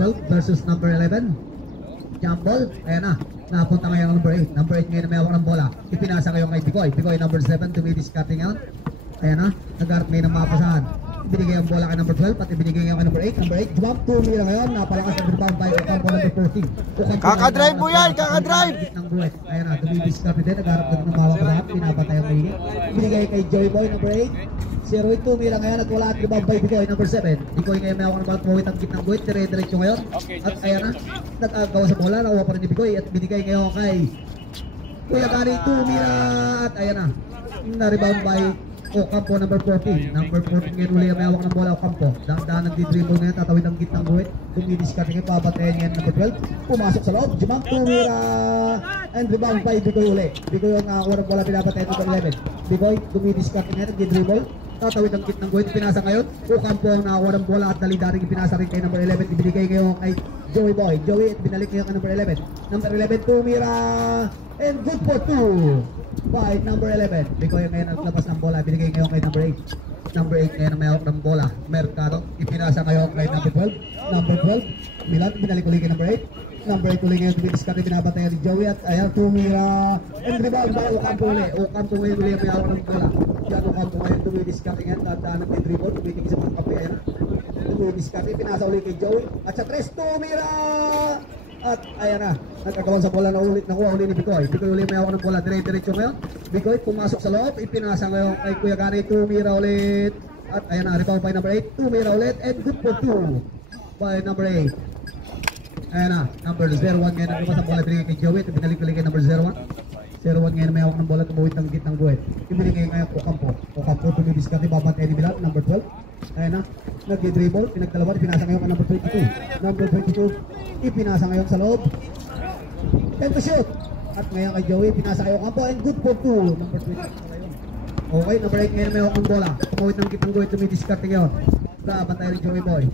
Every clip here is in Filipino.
12 versus number 11. Jump ball. Ayan na. Napunta ngayon ang number 8. Number 8 ngayon na may hawak ng bola. Ipinasa ngayon kay Picoy. Picoy number 7 tumidiscarte ngayon. Ayan na. Nag-arap ngayon ng mapasahan. Ibinigay ang bola kay number 12 at ibinigay ngayon kay number 8. Number 8 jump. 2 mira ngayon. Napalakas ang rebound by Ocampo number 14. Kakadrive mo yan! Kakadrive! Ayan na. Tumidiscarte din. Nag-arap din ng mapasahan. Pinapatay ang higit. Ibinigay kay Joey Boy number 8. 0-2 mira ngayon at wala at rebound by Picoy number 7. Picoy ngayon may hawak ng bola. Tumawit ang gitnang guhit. Dire-diretso ngayon. At ayan na. Nag-agawa sa bola. Nakuha pa rin ni Picoy at binigay ngayon kay Kuya Gary 2 mira at ayan na. Na-rebound by Ocampo number 14. Number 14 ngayon uli ang may hawak ng bola. Ocampo. Daan nagdi-dribble ngayon. Tatawid ang gitnang guhit. Dumidiscarte ngayon. Pabatayan ngayon number 12. Pumasok sa loob. Jump 2 mira. And rebound by Picoy uli. Picoy ang nakakuha ng bola. Pinapatayan number 11. Picoy dumidiscarte ngayon. Nagdi-dribble. Tatawid ang gitnang guhit. Pinasa ngayon. Ocampo ang nakakuha ng bola. At dali-daring ipinasa rin kay number 11. Ibinigay ngayon kay Joey Boy. Joey at binalik ngayon kay number 11. Number 11 2 mira. And good for 2 by number 11. Picoy ngayon naglabas ng bola. Binigay ngayon kay number 8. Number 8 ngayon ang may hawak ng bola. Mercado. Ipinasa ngayon kay number 12. Number 12. Milan. Binalik ulit kay number 8. Number 8 ulit ngayon. Dumidiscarte. Pinapatayan ni Joey. At ayan 2 mira. And rebound by Ocampo ulit. Ocampo ngayon ulit ang may hawak ng bola. Yan Ocampo ngayon. Dumidiscarte ngayon. Tandaan ng dribble. Tumitig sa mga kape. Ayan. Dumidiscarte. Pinasa ulit kay Joey. At sa 3 2 mira. At ayan na, nagkakawan sa bola na ulit, nakuha ulit ni Picoy. Picoy ulit may hawak ng bola, dire-diretso ngayon. Picoy pumasok sa loob, ipinasa ngayon kay Kuya Gary, 2 mira ulit. At ayan na, rebound by number 8, 2 mira ulit. And good for 2 by number 8. Ayan na, number 01 ngayon, naglabas ang bola, binigay kay Joey. Binalik ulit kay number 01. 01 ngayon may hawak ng bola, tumuwit ng gitnang guhit. Ibinigay ngayon Ocampo. Ocampo tumidiscarte, babantay ni Milan, number 12. Ayan na, nag-dribble, pinagdalawan, ipinasa ngayon kay number 22. Number 22, ipinasa ngayon sa loob. 10 to shoot. At ngayon kay Joey, pinasa kayo Ocampo and good for 2. Number 22 ngayon. Okay, number 8 ngayon may hawak ng bola. Tumawit ng gitnang guhit, tumidiscarte ngayon. Babantay ni Joey Boy.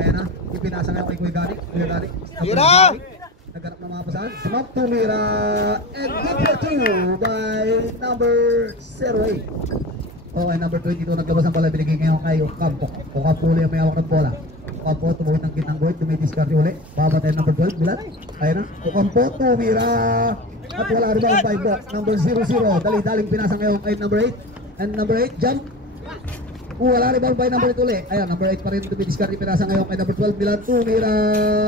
Ayan na, ipinasa ngayon kay Kuya Gary. Kuya Gary. Naghanap ng mga pasahan. Sumap tumira and good for 2 by number 08. Okay, number 22 naglabas ang bola, binigay ngayon kay Ocampo. Ocampo ulit may hawak ng bola. Ocampo tumawid ng kitang guhit, dumidiscarte ulit. Babatayin number 12, Milan. Ayan na, Ocampo tumira. At wala rebound by box. Number 00, dali-daling pinasa ngayon kay number 8. And number 8, jump. Wala rebound by number 8 ulit. Ayan, number 8 pa rin dumidiscarte, pinasa ngayon kay number 12, Milan tumira.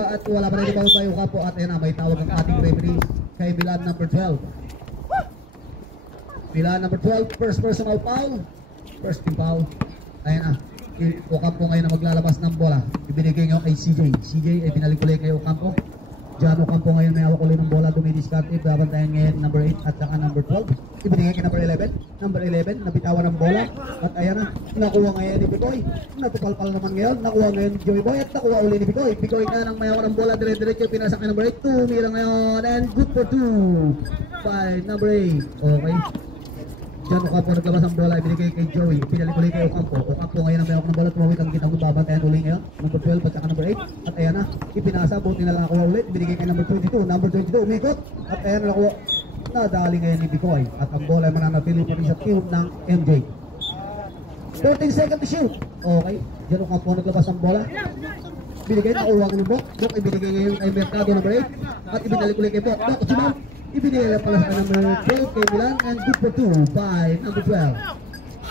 At wala pa rin rebound by Ocampo. At ayan na, may tawag ang ating referee kay Milan number 12. Milan number 12, first personal foul. First team foul. Ayan na. Ocampo ngayon na maglalabas ng bola. Ibinigay ngayon kay CJ. CJ ay binalik ulit kay Ocampo. Jan Ocampo ngayon may hawak ulit ng bola. Dumidiscarte. Babantayan ngayon number 8 at saka number 12. Ibinigay kay number 11. Number 11, nabitawan ng bola. At ayan na. Nakuha ngayon ni Picoy. Natupalpal naman ngayon. Nakuha ngayon ni Joey Boy at nakuha ulit ni Picoy. Picoy na nang may hawak ng bola. Dire-diretso pinasa kay number 8. Tumira ngayon. And good for 2 by number 8. Okay. Jan Ocampo naglabas ang bola, ibinigay kay Joey, pinalik ulit kay Ocampo. Ocampo ngayon ang may hawak ng bola, tumawid ang kitang babantayan ulit ngayon. Number 12 at saka number 8. At ayan na, ipinasa, buti na lang nakuha ulit, ibinigay kay number 22. Number 22, umikot. At ayan na nakuha, nadali ngayon ni Picoy. At ang bola ay mananatili pa rin sa team ng MJ. 14 seconds to shoot. Okay, Jan Ocampo naglabas ang bola. Binigay na uwang ni Bok. Bok ibinigay ngayon kay Mercado number 8. At ibinalik ulit kay Bok. Bok, sumam. Ibinigay pala sa number 12 kay Milan and good for 2 by number 12.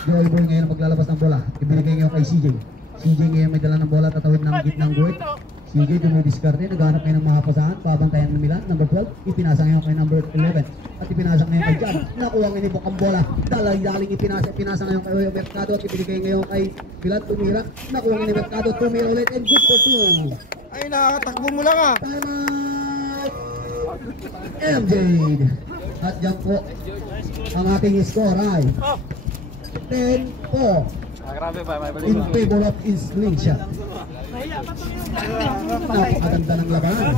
Joey Boy ngayon maglalabas ng bola. Ibinigay ngayon kay CJ. CJ ngayon may dala ng bola, tatawid ng gitnang guhit. CJ dumidiscarte, naghanap ngayon ng mga pasahan. Pabantayan ng Milan, number 12. Ipinasa ngayon kay number 11. At ipinasa ngayon kay Jan. Nakuha ngayon ni Bok ang bola. Dalang ipinasa ngayon kay Mercado at ibinigay ngayon kay Milan, tumira. Nakuha ngayon ni Mercado, tumira ulit and good for 2. Ay, nakakatakbo mo lang ah. MJ. At dyan po ang ating score ay 10-4 in favor of Slingshot. Napakaganda ng labanan.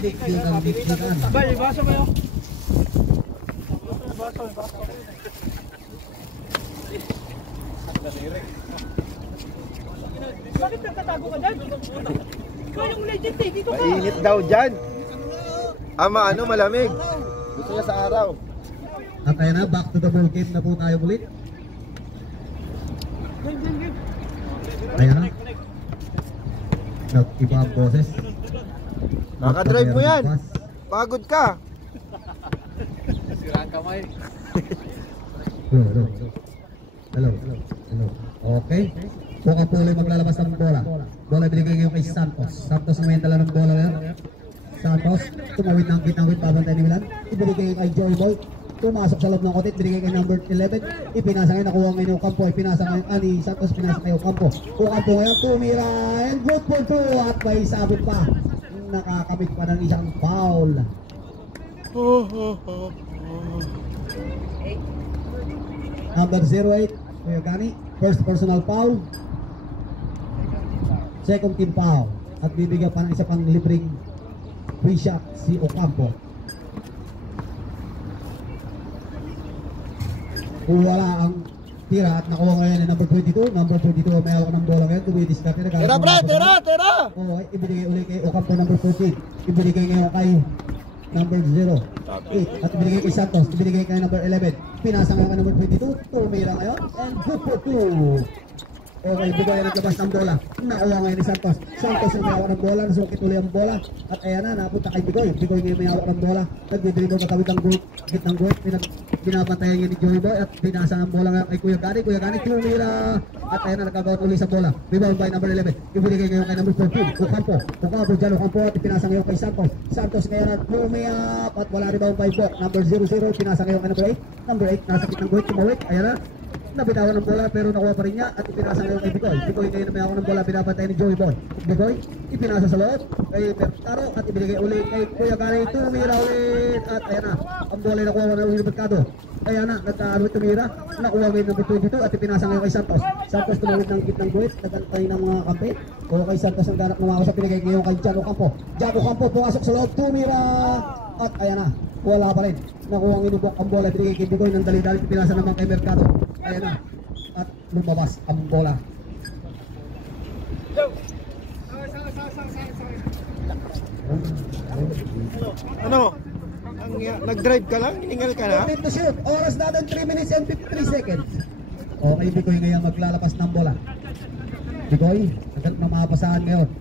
Dikdikan. Bakit nagtatago ka dyan? Ikaw yung legend eh, dito ka. Mainit daw dyan. Ama, ano, malamig. Gusto niya sa araw. At tayo na, back to the ball game na po tayo ulit. Ayan na. Nag-iba ang boses. Nakadrive mo yan. Pagod ka. Hello. Okay. Puka-puloy maglalabas ng bola. Bola binigay ngayon kay Santos. Santos ang may dala ng bola ngayon. Santos, tumawid ng kitang-wit, babantay ni Milan. Ibinigay kay Joy Boy. Pumasok sa loob ng kotit, binigay kay number 11. Ipinasa ngayon, nakuha ngayon yung Ocampo. Ipinasa ngayon, ani Santos, pinasa kay Ocampo. Ocampo ngayon, tumira, and good for 2. At may sabit pa. Nakakamit pa ng isang foul. Number 08, Kuya Gani, first personal foul. Second team foul. At bibigyan pa ng isa pang libreng free shot si Ocampo. Wala ang tira at nakuha ngayon ni number 22. Number 22 may hawak ng bola ngayon. Tumidiskarte na. Tira bro, tira! Oo, ibinigay ulit kay Ocampo number 14. Ibinigay ngayon kay number 0. 8. At ibinigay kay Santos. Ibinigay kay number 11. Pinasa ngayon kay number 22. Tumira ngayon. And good for 2. Okay, bigay ng labas ng bola. Nakuha ngayon ni Santos. Santos ang may hawak ng bola. Nasukit ulit ang bola. At ayan na, napunta kay Bigoy. Bigoy ngayon may hawak ng bola. Nagdidribble katawid ng group. Git ng group. Binabantayan niya ni Joy Boy. At binasa ng bola ngayon kay Kuya Gani. Kuya Gani tumira. At ayan na, nagkagawa ulit sa bola. Rebound by number 11. Ibinigay ngayon kay number 14. Ocampo. Ocampo dyan. Ocampo at pinasa ngayon kay Santos. Santos ngayon at lumiyap. At wala rebound by Bok. Number 00. Pinasa ngayon kay number 8. Number 8. Nasa kitang group. Tumawid. Ayan na. Nabitawan ng bola pero nakuha pa rin niya at ipinasa ngayon kay Bigoy. Bigoy ngayon na may ako ng bola, binabantay ni Joey Boy. Bigoy, ipinasa sa loob kay Mercado at ibinigay ulit kay Kuya Gani. Tumira ulit at ayan na, ang bola nakuha na ulit ni Mercado. Ayan na, nagkaano tumira, nakuha ngayon ng 22 at ipinasa ngayon kay Santos. Santos tumawid ng gitnang guhit, nagantay ng mga kampe. O kay Santos ang ganap na sa pinigay ngayon kay Jan Ocampo. Jan Ocampo pumasok sa loob, tumira at ayan na, wala pa rin. Nakuha ang inubok ang bola, binigay kay Bigoy ng dali-dali, pinasa naman kay Mercado. Ayan na, at lumabas ang bola. Ano? Nag-drive ka lang? Hiningal ka na? Time to shoot. Oras natin 3 minutes and 53 seconds. Okay, Bigoy ngayon maglalabas ng bola. Bigoy, agad mamapasahan ngayon.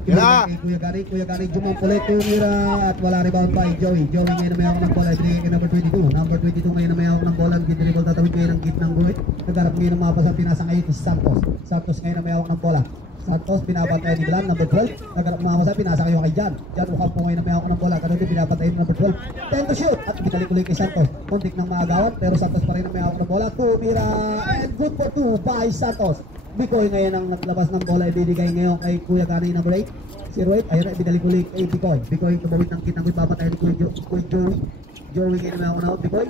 Kaya! Kuya Gani, jumampulit, tumira at wala rebound by Joey. Joey ngayon na may hawak ng bola, ibigay kay number 22. Number 22 ngayon na may hawak ng bola, dribble tatawid ngayon ng gitnang guhit. Nagharap ngayon ng mapasan, pinasa ngayon kay Santos. Santos ngayon na may hawak ng bola. Santos, binabantay ni Milan, number 12. Nagharap ng mapasan, pinasa ngayon kay Jan. Jan Ocampo ngayon na may hawak ng bola, karoon din binabantay ni number 12. Time to shoot at binalik-ulit kay Santos. Muntik ng maagawan, pero Santos pa rin na may hawak ng bola. Tumira and good for 2 by Santos. Bigoy ngayon ang naglabas ng bola, ibinigay ngayon kay Kuya Gani number 8. 08, ayun na, ibinalik-ulit kay Bigoy. Bigoy tumawid ng kitang babatayan ni Kuya Joey. Joey ngayon na may ako na Bigoy.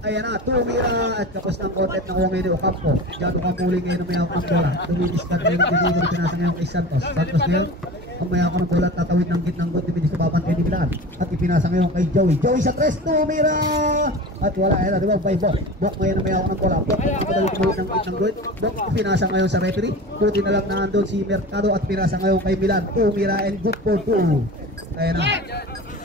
Ayan na, tumira at kapos ng content na kuha ngayon ni Ocampo. Diyan Ocampo ulit ngayon na may ako ng bola. Tumidiskarte ngayon kay Diego, pinasa ngayon kay Santos. Santos ngayon, ang may ako ng bola, tatawid ng gitnang got, ibinigay sa babantay ni Milan. At ipinasa ngayon kay Joey. Joey sa 3, tumira! At wala, ayan na, diba, by Bok. Bok ngayon na may ako ng bola. Bok, ang madali tumawid ng gitnang got. Bok, pinasa ngayon sa referee. Puti na lang na nandun si Mercado at pinasa ngayon kay Milan. Tumira and good for 2. Ayan na.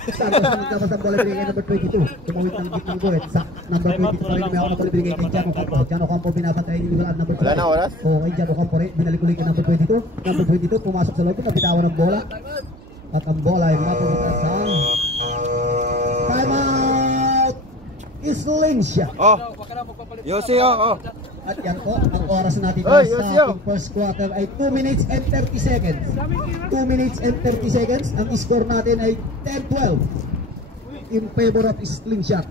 Santos na naglapas ang bola, binigay kay number 22. Tumawid ng gitnang got. Sa number 22 pa rin may ako ng bola, binigay kay Jan Ocampo. Jan Ocampo binabantay ni Milan, number 2. Wala na oras? Okay, Jan Ocampo rin, binalik-ulit kay number 22. Number 22, pumasok sa loob, nabitawan ng bola. At ang bola ay mapunta sa timeout Islinsya. Oh! Yossi, oh! At yan po, ang oras natin Oy, sa Yossi, oh. ating first quarter ay 2 minutes and 30 seconds. 2 minutes and 30 seconds. Ang score natin ay 10-12 in favor of Islinsya.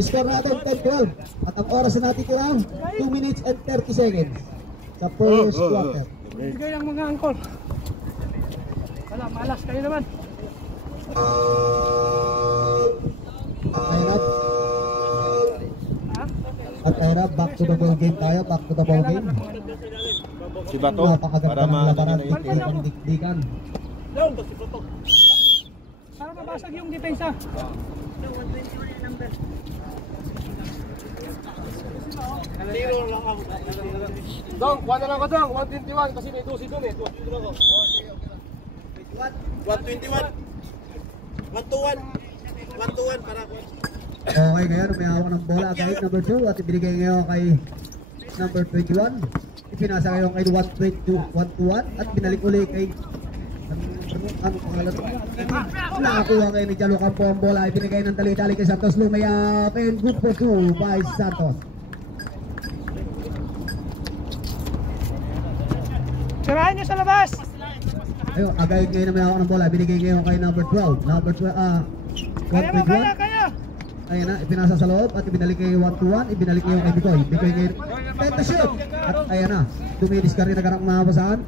Score natin 10-12. At ang oras na natin tira 2 minutes and 30 seconds sa first quarter. Bigay ang mga angkol. Wala, malas kayo naman. Ayan. At ayan, back to the ball game tayo. Back to the ball game. Si Bato, Napakaganda para ng labanan. maano na Ang dikdikan. Para mabasag yung depensa. Dong, kuha na lang ko dong, 121 kasi may 12 doon eh. 121 ako. 121. 121. 121 para ako. Okay, ngayon may hawak ng bola kahit number 2 at ibinigay ngayon kay number 21. Ipinasa ngayon kay 121 at binalik uli kay ano pangalan? Nakakuha ngayon ni Jalo Campo ang bola. Ibinigay ng dali-dali kay Santos. Lumayap and good for 2 by Santos. Sirahan nyo sa labas. Ayun, agad ngayon na may hawak ng bola. Binigay ngayon kay number 12. Number 12, Kaya mo, 121. kaya. Ayan na, ipinasa sa loob at ibinalik kay 121. Ibinalik ngayon kay Bicoy. Bicoy ngayon, time to shoot. At ayan na, dumidiscard na karang mahapasaan.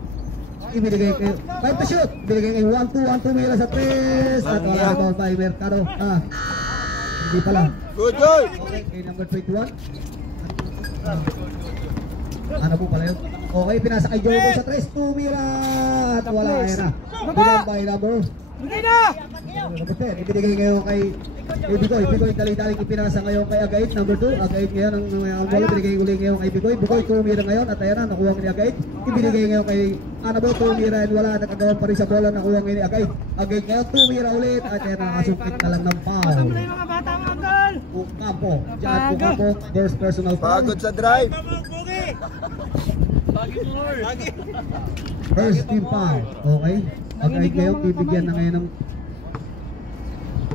Ibinigay kay, time to shoot. Ibinigay kay 1-2, tumira sa 3. At wala ito by Mercado. Hindi pala. Good, good. Okay, kay number 21. Ano po pala yun? Okay, pinasa kay Joe sa 3. Tumira. At wala, ayan na. Bilang by number. Hindi na. Number 10, ibinigay ngayon kay Bicoy. Bicoy dali-dali ipinasa ngayon kay Agait. Number 2, Agait ngayon ang bola. Binigay uli ngayon kay Bicoy. Bicoy tumira ngayon at ayan na, nakuha ni Agait. Ibinigay ngayon kay Anabo, tumira and wala, nakagawan pa rin sa bola, nakuha ngayon ni Agait. Agait ngayon, tumira ulit at ayan na, nakasungkit na lang ng foul. Tuloy mga bata mga uncle. Campo, dyan Campo, first personal foul. Pagod sa drive. First team foul. Okay, Agait ngayon, bibigyan na ngayon ng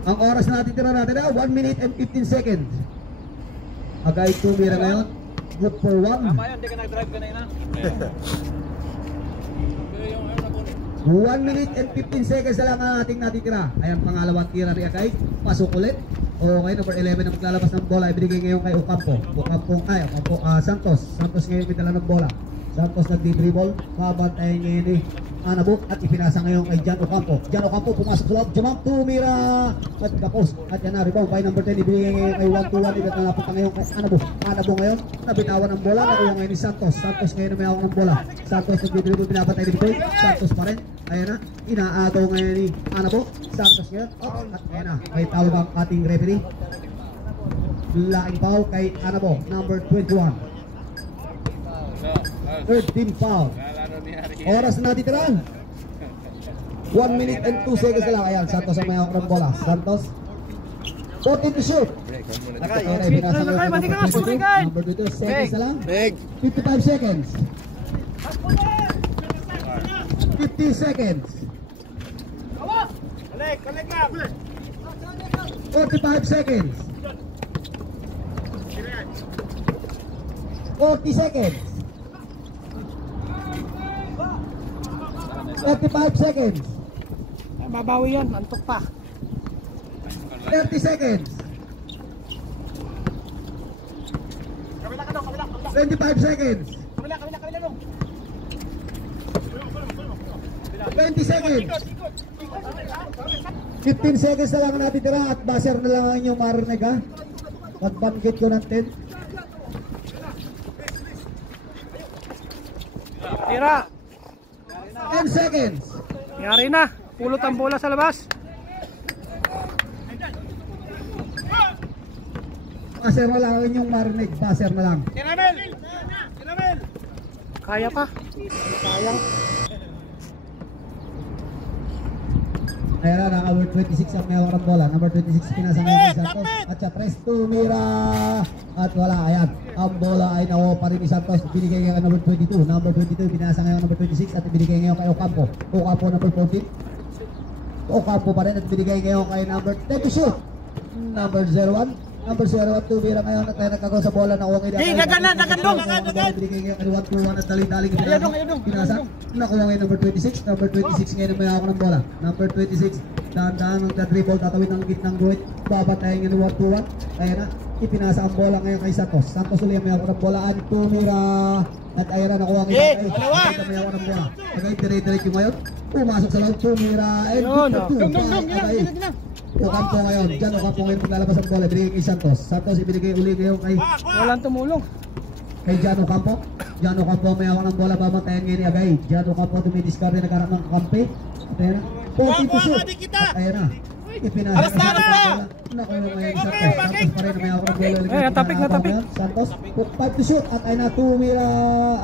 ang oras na natitira natin na 1 minute and 15 seconds. Agay tumira ngayon. Good for 1. Hindi ka nag-drive ka na yun. 1 minute and 15 seconds na lang ang ating natitira. Ayan, pangalawang tira ni Agay. Pasok ulit. Okay, number 11 na maglalabas ng bola. Ibinigay ngayon kay Ocampo. Santos. Santos ngayon may dala ng bola. Santos nagdi-dribble. Babantayan ngayon ni Anabo at ipinasa ngayon kay Jan Ocampo. Jan Ocampo pumasok sa loob. Jump, tumira. At kapos. At yan na, rebound by number 10. Ibinigay ngayon kay 1-2-1. Ibig na napunta ngayon kay Anabo. Anabo ngayon, nabitawan ng bola. Nakuha ngayon ni Santos. Santos ngayon na may hawak ng bola. Santos nagdi-dribble. Pinapatay ni Bicoy. Santos pa rin. Ayan na, inaagaw ngayon ni Anabo. Santos ngayon. At ayan na, may tawag ang ating referee. Laking foul kay Anabo. Number 21. Third team foul. Oras na natitira. 1 minute and 2 seconds na lang. Ayan, Santos ang may hawak ng bola. Santos 14 to shoot. Number 22 seconds na lang. 55 seconds. 50 seconds. 45 seconds. 40 seconds. 35 seconds. Babawi yan, antok pa. 30 seconds. 25 seconds. 20 seconds. 15 seconds na lang natitira at buzzer na lang ang inyong marinig ha. Mag-banggit ko ng 10. Tira. 10 seconds. Yari na. Pulot ang bola sa labas. Buzzer na lang ang inyong marinig. Buzzer na lang. Kaya pa. Sayang. Ayan na, number 26 ang may hawak ng bola. Number 26 pinasa ngayon ni Santos. At sa 3 tumira. At wala, ayan. Ang bola ay nakuha pa rin ni Santos. Binigay ngayon number 22. Number 22 pinasa ngayon number 26 at binigay ngayon kay Ocampo. Ocampo number 14. Ocampo pa rin at binigay ngayon kay number 10 to shoot. Number 01. Number 01 tumira ngayon at tayo nagkagawa sa bola na uwang Hey, nagandong. Binigay ngayon kay 1-2-1 at dali-dali pinasa. Nakuha ngayon number 26. Number 26 ngayon ang may hawak ng bola. Number 26. Dahan-dahan ng dribble, tatawid ng gitnang guhit. Babatayin ngayon 1-2-1. Ayan na. Ipinasa ang bola ngayon kay Santos. Santos ulit ang may hawak ng bola. At tumira. At ayan na, nakuha ngayon kay Santos ang may hawak ng bola. Again, dire-diretso ngayon. Pumasok sa loob, tumira. And Ocampo ngayon. Diyan Ocampo ngayon paglalabas ang bola. Binigay kay Santos. Santos ibinigay uli ngayon kay Walang tumulong. kay Jan Ocampo. Jan Ocampo may hawak ng bola. Babantayan ngayon ni Agay. Jan Ocampo dumidiscard na nagkarap ng kampi. At ayan na. 40 to shoot. At ayan na. Ipinasa ng bola. Nakuha ngayon Santos. Santos pa rin na may hawak ng bola. Natapik. Santos 5 to shoot. At ayan na. Tumira.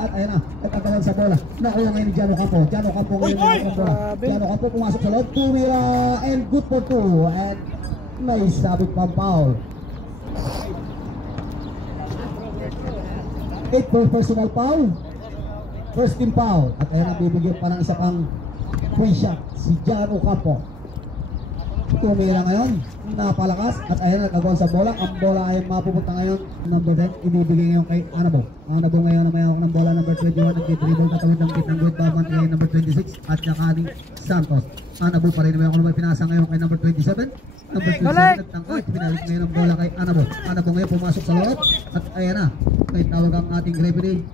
At ayan na. Nagkagalan sa bola. Nakuha ngayon ni Jan Ocampo. Jan Ocampo ngayon may hawak ng bola. Jan Ocampo pumasok sa loob. Tumira. And good for 2. And may sabit pang foul. 8 for personal foul. First team foul. At ayan ang bibigyan pa ng isa pang free shot. Si Jan Ocampo. Tumira ngayon. Napalakas. At ayan nagkagawa sa bola. Ang bola ay mapupunta ngayon. Number 10. Ibibigay ngayon kay Anabo. Anabo ngayon na may hawak ng bola. Number 21. Nag-dribble. Tatawid ng kit ng good. Babant kay number 26. At saka ni Santos. Anabo pa rin. May hawak ng pinasa ngayon kay number 27. Number 27. Nagtangkot. Pinalik ngayon ang bola kay Anabo. Anabo ngayon pumasok sa loob. At ayan na. May tawag ang ating referee.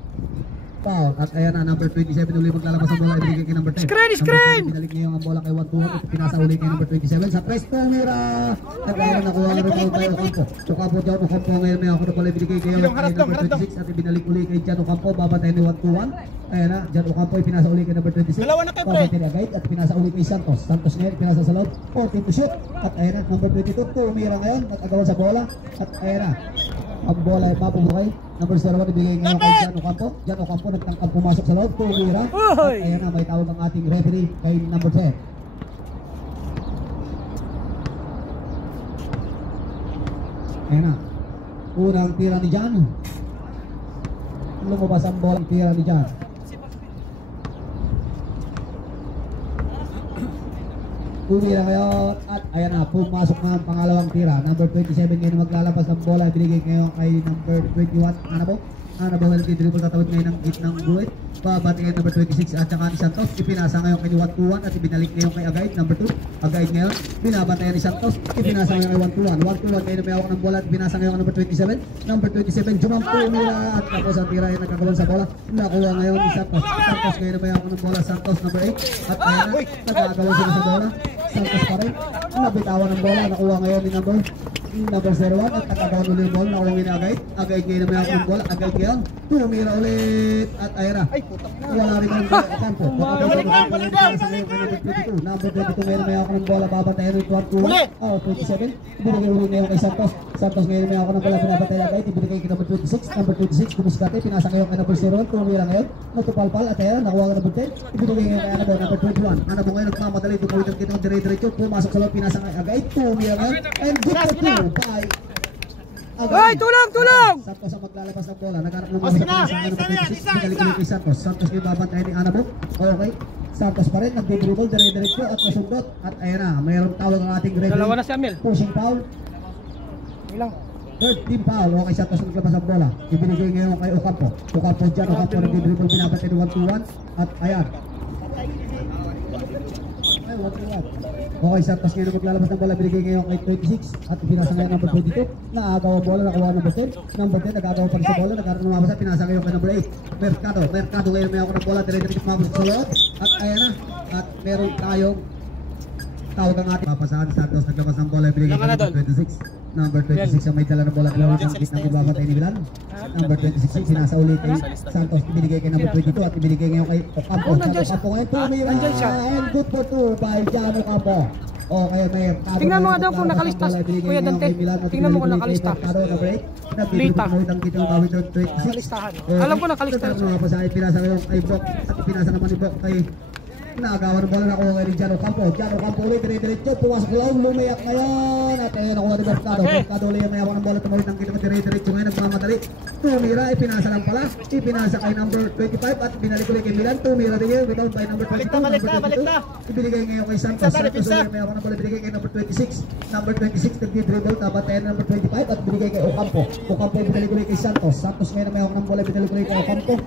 Foul. At ayan na, number 27 uli maglalabas ang bola, ibigay kay number 10. Screen! Binalik niya yung ang bola kay 1-2. Ito pinasa uli kay number 27. Sa press tumira. At ayan, nakuha ang rebound kay Ocampo. Ocampo, Jan Ocampo ngayon may ako na bola, ibigay kay number 26. At ibinalik uli kay Jan Ocampo, babatayin ni 1-2-1. Ayan na, Jan Ocampo pinasa uli kay number 26. Babatayin ni Agayt at pinasa uli kay Santos. Santos ngayon, pinasa sa loob. 14 to shoot. At ayan na, number 22, tumira ngayon. At agawan sa bola. At ayan na, ang bola ay mapubukay. Number 01 ibigay ngayon kay Jan Ocampo. Jan Ocampo nagtangkang pumasok sa loob. Tumira. At ayan na, may tawag ang ating referee kay number 10. Ayan na. Unang tira ni Jan. Lumabas ang bola. Tira ni Jan. Tumira ngayon at ayan na, pumasok na ang pangalawang tira. Number 27 ngayon maglalabas ng bola. Binigay ngayon kay number 21, Anabo. Anabo ngayon dribble, tatawid ngayon ng gitnang guhit. Babati ngayon number 26 at saka ni Santos. Ipinasa ngayon kay 1-2-1 at ibinalik ngayon kay Agayt, number 2. Agayt ngayon, binabantayan ni Santos. Ipinasa ngayon kay 1-2-1. 1-2-1 ngayon may hawak ng bola at ipinasa ngayon kay number 27. Number 27, jumampo nila at tapos ang tira ay nagkakaroon sa bola. Nakuha ngayon ni Santos. Santos ngayon may hawak ng bola. Santos number 8. At ayan na, nagkakaroon sila sa bola. Santos pa rin. Nabitawan ng bola. Nakuha ngayon ni number 01 at nagkakaroon ulit yung bola. Nakuha ngayon ni Agayt. Agayt ngayon may hawak ng bola. Agayt ngayon. Tumira ulit. At ayan na. Wala rin ang bola. Santo. Number 22 ngayon may hawak ng bola. Babantayan ng 27. Ibinigay ulit ngayon kay Santos. Santos ngayon may hawak ng bola. Pinabantayan Agayt. Ibinigay kay number 26. Number 26. Kumuskate. Pinasa ngayon kay number 01. Tumira ngayon. Natupalpal. At ayan na. Nakuha ng number 10. Ibinigay ngayon kay Anabo. Number 21. Anabo ngayon nagmamadali. Tumawid ang kitang dire-diretso. Pumasok sa loob. Pinasa kay Agayt. Tumira ngayon. And good for 2 by Hoy, tulong! Santos ang maglalabas ng bola. Nagharap ng mga sa number 26. Binalik ulit kay Santos. Santos yung babantayan ni Anabo. Okay. Santos pa rin. Nagdi-dribble. Dire-diretso at nasundot. At ayan na. Mayroong tawag ang ating referee. Dalawa na si Amel. Pushing foul. Ilang? Third team foul. Okay, Santos naglabas ang bola. Ibinigay ngayon kay Ocampo. Ocampo dyan. Ocampo nagdi-dribble. Binabantayan ni 1-2-1. At ayan. Ay, 1-2-1. Okay, Santos ngayon maglalabas ng bola. Binigay ngayon kay 26 at pinasa ngayon number 22. Naagaw ang bola, nakuha number 10. Number 10, nagagawa pa rin sa bola. Nagkaroon ng mabasa, pinasa ngayon kay number 8. Mercado ngayon may ako ng bola. Dire-diretso mabasa sa loob. At ayan na. At meron tayong tawag ang ating papasahan. Santos naglabas ng bola. Binigay ngayon number 26. Number 26 ang may dala ng bola. Kalawin ang gitnang ibabantay ni Milan. Number 26, pinasa ulit kay Santos. Ibinigay kay number 22 at ibinigay ngayon kay Ocampo. Ocampo ngayon, tumira. And good for 2 by Jan Ocampo. Okay, may tingnan mo nga daw kung nakalista. Kuya Dante, tingnan mo kung nakalista. Lita. Nakalistahan. Alam ko nakalista. Pinasa ngayon kay Bok at pinasa naman ni Bok kay nagawa ng bola na kuha kay Jan Ocampo. Jan Ocampo ulit, dire-diretso, pumasok lang, lumayak ngayon. At ayun, nakuha ni Mercado. Mercado ulit, may hawak ng bola, tumawid ng kitang dire-diretso ngayon, nagmamadali. Tumira, ipinasa lang pala. Ipinasa kay number 25 at binalik ulit kay Milan. Tumira din yun, rebound by number 22. Balik na. Ibinigay ngayon kay Santos. Santos ulit, may hawak ng bola, binigay kay number 26. Number 26, nagdi-dribble, tabatayan number 25 at binigay kay Ocampo. Ocampo binalik ulit kay Santos. Santos ngayon may hawak ng bola, binalik ulit kay Ocampo.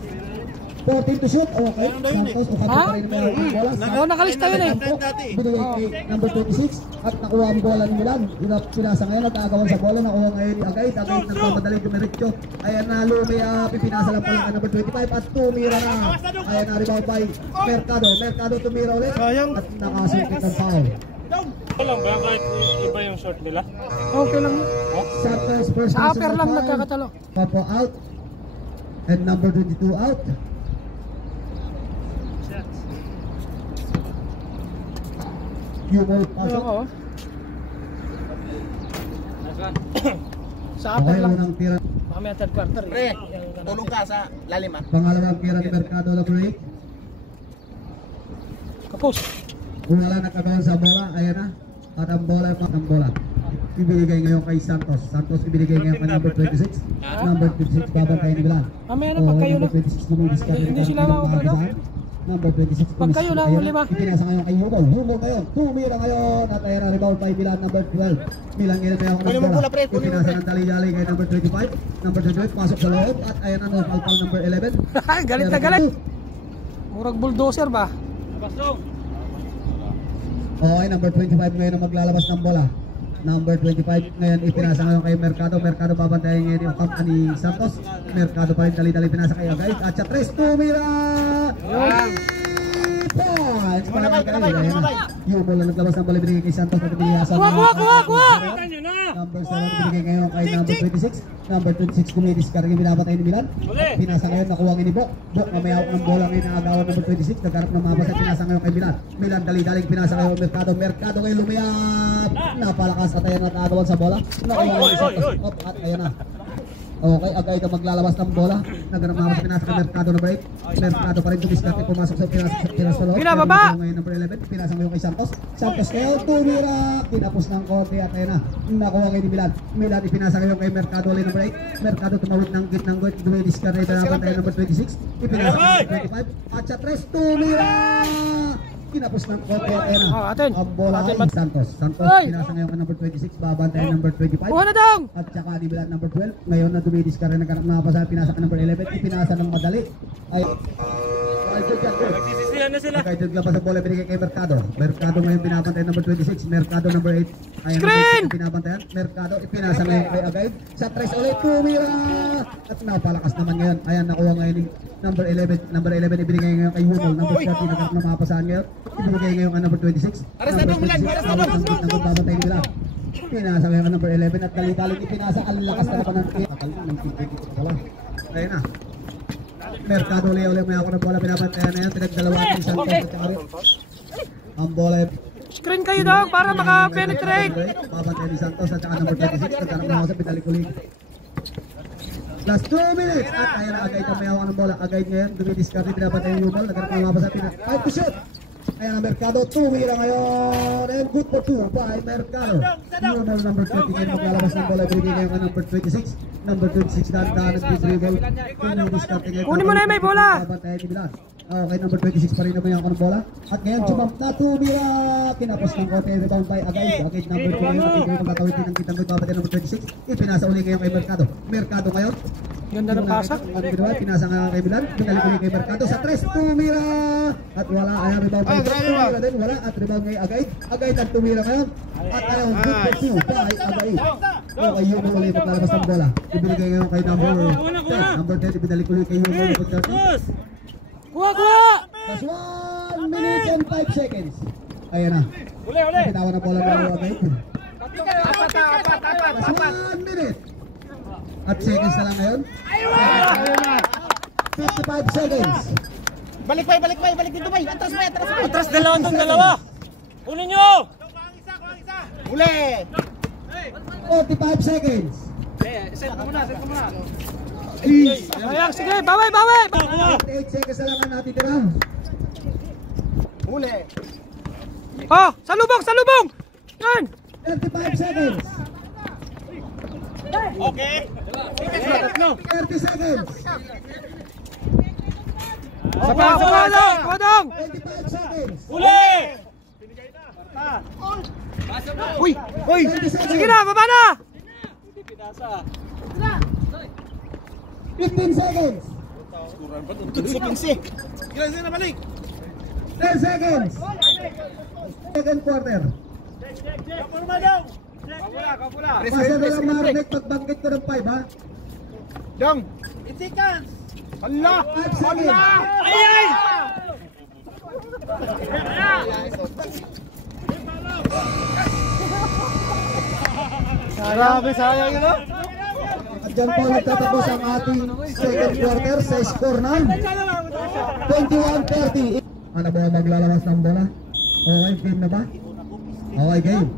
14 to shoot, okay. Santos, Ocampo pa rin may hawak ng bola. Nakalista yun eh. Binigay kay number 26 at nakuha ang bola ni Milan. Pinasa ngayon at agawan sa bola. Nakuha ngayon ni Agayt. Agayt nagmamadali dumiretso. Ayan na, pipinasa lang pala kay number 25 at tumira na. Ayan na, rebound by Mercado. Mercado tumira ulit at nakasungkit ng foul. Walang ba kahit iba yung short nila? Okay lang. Santos first Sa upper personal lang foul. nagkakatalo. Papo out and number 22 out. Humor pasok. Oo. Sa upper Okay, lang. unang tira. Mamaya third quarter. Pre, tulong ka sa lalim ah. Pangalawang tira ni Mercado na break. Kapos. Kung wala nakagawan sa bola, ayan na. At ang bola, ibinigay ngayon kay Santos. Santos ibinigay ngayon kay number 26. Number 26 babantayan ni Milan. Mamaya na, pag kayo na. Number 26 lumilis ka. Hindi sila mauubraw. Number 26 Pag kayo na, lima. Ipinasa ngayon kay Humol. Humol ngayon. Tumira ngayon. At ayan na rebound by Milan number 12. Milan ngayon may ako ng bola. Ipinasa ng dali-dali kay number 25. Number 25 pasok sa loob. At ayan na no, foul number 11. Galit na galit. Murag bulldozer ba? Okay, number 25 ngayon ang maglalabas ng bola. Number 25 ngayon ipinasa ngayon kay Mercado. Mercado babantayan ngayon yung kamp ni Santos. Mercado pa rin dali-dali pinasa kay Agay. At sa 3, tumira! Points! Yung bola naglabas ng bola binigay kay Santos at binihasan. Kuha! Number 7 binigay ngayon kay number 26. Number 26 kumidiskarga yung binabatay ni Milan. Pinasa ngayon, nakuha ng Bok. Bok, may hawak ng bola ngayon nakagawa number 26. Nagkarap ng mabas at pinasa ngayon kay Milan. Milan dali-daling pinasa ngayon Mercado. Mercado ngayon lumiyap. Napalakas at ayan natagawan sa bola. Nakuha ng Santos. At ayan na. Okay, agay ito maglalabas ng bola. Nagkarap ng mabas at pinasa kay Mercado na break. Mercado pa rin tumiskarte, pumasok sa pinasa loob. Pinababa! Ngayon number 11, pinasa ngayon kay Santos. Santos ngayon, tumira! Pinapos ng konti at ayan na. Nakuha ngayon ni Milan. Milan ipinasa ngayon kay Mercado ulit na break. Mercado tumawid ng git ng goal. Dumidiskarte ito na pantay number 26. Ipinasa ngayon 25. At sa 3, tumira! Kinapos ng konti at ayan na. Atin. Ang bola ay Santos. Santos pinasa ngayon kay number 26. Babantay number 25. Kuha na dong! At saka ni Milan number 12. Ngayon na dumidiskarte nagkarap na pasa. Pinasa ka number 11. Ipinasa ng madali. Ay Nagsisisihan na sila. Nakaidog lang pa sa bola binigay kay Mercado. Mercado ngayon binabantay number 26. Mercado number 8. Ayan Screen! Binabantayan. Mercado ipinasa ngayon kay Agaid. Sa 3 ulit tumira. At napalakas naman ngayon. Ayan nakuha ngayon ni number 11. Number 11 ibinigay ngayon kay Humol. Number 30 nagkarap na mapasahan ngayon. Ibinigay ngayon kay number 26. Number 26 nagbabantay nila. Pinasa ngayon kay number 11 at dali-dali ipinasa. Ang lakas na naman ng Ayan na. Mercado ulit may ako ng bola, binabantayan na yan, pinagdalawaan ni Santos at saka ang bola ay Screen kayo dong para maka-penetrate. babantayan ni Santos at saka number 26, nagkarap na ako sa pinalik ulit. Last 2 minutes at ayan na Agay may hawak ng bola. Agay ngayon, dumidiskarte, binabantayan yung ball, nagkarap na mabasa, fight to shoot. Ayan ang Mercado, tumira ngayon and good for 2 by Mercado. Yung ball number 30 ngayon maglalabas ng bola, binigay ngayon ng number 26. Number 26 dahan nag-dribble. Kunin mo na yung may bola. Okay, number 26 pa rin naman ako ng bola. At ngayon, Chumam na tumira. Kinapos ng kote, rebound by Agay. Agay number 2 ngayon. At ito magkatawid din ng kitang good. Babatay number 26. Ipinasa uli ngayon kay Mercado. Mercado ngayon. Ganda ng pasak. At ginawa, pinasa nga kay Milan. Pinalik uli kay Mercado. Sa 3, tumira. At wala. Ayan, rebound by tumira din. Wala. At rebound kay Agay. Agay at tumira ngayon. At ayaw, good for 2 by Agay. Okay, yung ulit maglalabas ng bola. Ibinigay ngayon kay number 10. Number 10, ibinalik ulit kay Hugo. Kuha! Plus 1 minute and 5 seconds. Ayan na. Uli! Pitawan na bola ng Agay. Plus 1 minute. At seconds na lang ngayon. 55 seconds. Balik dito bay. Atras. Atras dalawa. Kunin nyo! Uli! 45 seconds. Set ko muna. Ayan, sige, bawi! 8 seconds na lang ang natitira. Uli! Oh, salubong! Yan! 35 seconds. Okay! 30 seconds. Kuha dong! 25 seconds. Uli! Uy! 20 seconds. Sige na, baba na! 15 seconds. 10 seconds. Second quarter. Basta na lang Marnek pagbangkit ko ng 5 ha. Dong! Allah! 5 seconds. Grabe, sayang yun, no? At dyan po nagtatapos ang ating second quarter sa score na 21-30. Ano ba maglalabas ng bola? Okay, game na ba? Okay, game.